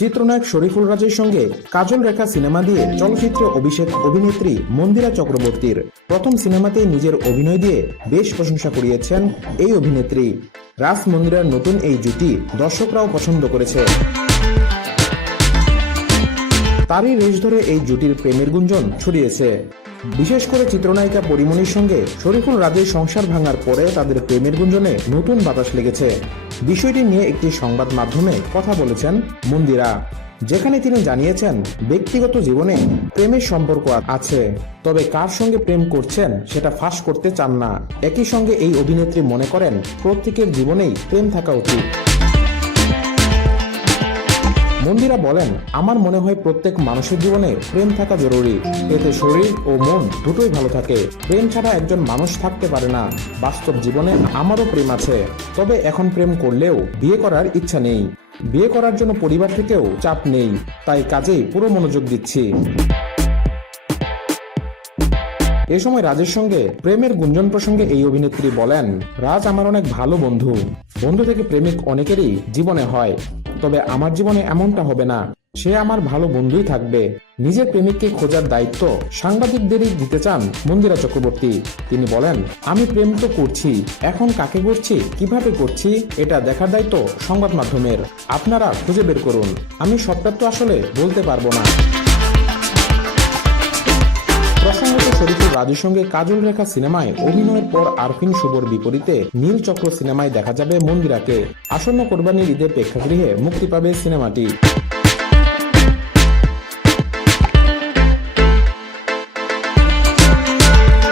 চিত্রনায়ক শরীফুল রাজের সঙ্গে কাজল রেখা সিনেমা দিয়ে চলচ্চিত্রে অভিষেক অভিনেত্রী মন্দিরা চক্রবর্তীর। প্রথম সিনেমাতেই নিজের অভিনয় দিয়ে বেশ প্রশংসা কুড়িয়েছেন এই অভিনেত্রী। রাজ মন্দিরার নতুন এই জুটি দর্শকরাও পছন্দ করেছে। তারই রেশ ধরে এই জুটির প্রেমের গুঞ্জন ছড়িয়েছে। বিশেষ করে চিত্রনায়িকা পরিমণির সঙ্গে শরীফুল রাজের সংসার ভাঙার পরে তাদের প্রেমের গুঞ্জনে নতুন বাতাস লেগেছে। বিষয়টি নিয়ে একটি সংবাদ মাধ্যমে কথা বলেছেন মন্দিরা, যেখানে তিনি জানিয়েছেন ব্যক্তিগত জীবনে প্রেমের সম্পর্ক আছে, তবে কার সঙ্গে প্রেম করছেন সেটা ফাঁস করতে চান না। একই সঙ্গে এই অভিনেত্রী মনে করেন প্রত্যেকের জীবনেই প্রেম থাকা উচিত। মন্দিরা বলেন, আমার মনে হয় প্রত্যেক মানুষের জীবনে প্রেম থাকা জরুরি। এতে শরীর ও মন দুটোই ভালো থাকে। প্রেম ছাড়া একজন মানুষ থাকতে পারে না। বাস্তব জীবনে আমারও প্রেম আছে, তবে এখন প্রেম করলেও বিয়ে করার ইচ্ছা নেই। বিয়ে করার জন্য পরিবার থেকেও চাপ নেই, তাই কাজেই পুরো মনোযোগ দিচ্ছি। এ সময় রাজের সঙ্গে প্রেমের গুঞ্জন প্রসঙ্গে এই অভিনেত্রী বলেন, রাজ আমার অনেক ভালো বন্ধু। বন্ধু থেকে প্রেমিক অনেকেরই জীবনে হয়, তবে আমার জীবনে এমনটা হবে না। সে আমার ভালো বন্ধুই থাকবে। নিজের প্রেমিককে খোঁজার দায়িত্ব সাংবাদিকদেরই দিতে চান মন্দিরা চক্রবর্তী। তিনি বলেন, আমি প্রেম তো করছি, এখন কাকে করছি, কিভাবে করছি, এটা দেখার দায়িত্ব সংবাদ মাধ্যমের। আপনারা খুঁজে বের করুন। আমি সবটা তো আসলে বলতে পারবো না। প্রসঙ্গত শরীফুল রাজের সঙ্গে কাজল রেখা সিনেমায় অভিনয়ের পর আরফিন শুভর বিপরীতে নীলচক্র সিনেমায় দেখা যাবে মন্দিরাকে। আসন্ন কোরবানির ঈদে প্রেক্ষাগৃহে মুক্তি পাবে সিনেমাটি।